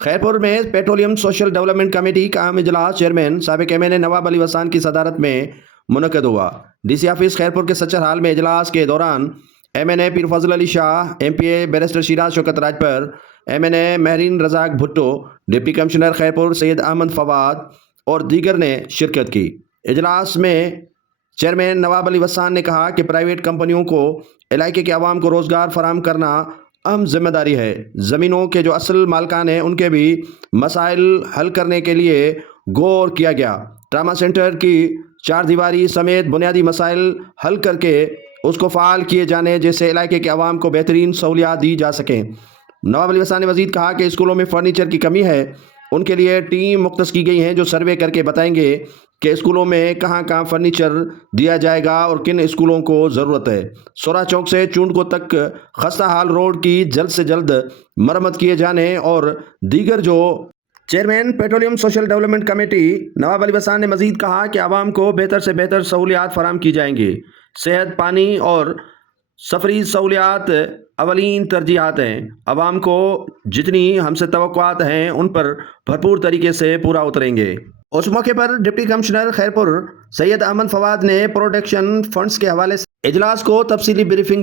خیرپور میں petroleum social development committee کا اہم اجلاس چیئرمین سابق ایم این اے نواب علی وسان کی صدارت میں منعقد ہوا۔ ڈی سی آفس خیرپور کے سچر ہال میں اجلاس کے دوران ایم این اے پیر فضل علی شاہ، ایم پی اے بیرسٹر شیراز شوکت راجپر، ایم این اے مہرین رزاق بھٹو، ڈپٹی کمشنر خیرپور سید احمد فواد اور دیگر نے شرکت کی۔ اجلاس میں چیئرمین نواب علی وسان نے کہا کہ پرائیویٹ کمپنیوں کو علاقے کے عوام کو روزگار فراہم کرنا اہم ذمہ داری ہے۔ زمینوں کے جو اصل مالکان ہیں ان کے بھی مسائل حل کرنے کے لیے غور کیا گیا۔ ٹراما سینٹر کی چار دیواری سمیت بنیادی مسائل حل کر کے اس کو فعال کیے جانے جیسے علاقے کے عوام کو بہترین سہولیات دی جا سکیں۔ نواب علی وسان نے مزید کہا کہ اسکولوں میں فرنیچر کی کمی ہے، ان کے لیے ٹیم مختص کی گئی ہیں جو سروے کر کے بتائیں گے کہ اسکولوں میں کہاں کہاں فرنیچر دیا جائے گا اور کن اسکولوں کو ضرورت ہے۔ سورا چوک سے چونڈکو تک خستہ حال روڈ کی جلد سے جلد مرمت کیے جانے اور دیگر جو chairman petroleum social development committee Nawab Ali Wassan نے مزید کہا کہ عوام کو بہتر سے بہتر سہولیات فراہم کی جائیں گی۔ صحت، پانی اور سفری سہولیات اولین ترجیحات ہیں۔ عوام کو جتنی ہم سے توقعات ہیں ان پر بھرپور طریقے سے پورا اتریں گے۔ اس موقع پر ڈپٹی کمشنر خیرپور سید احمد فواد نے پروٹیکشن فنڈز کے حوالے سے اجلاس کو تفصیلی بریفنگ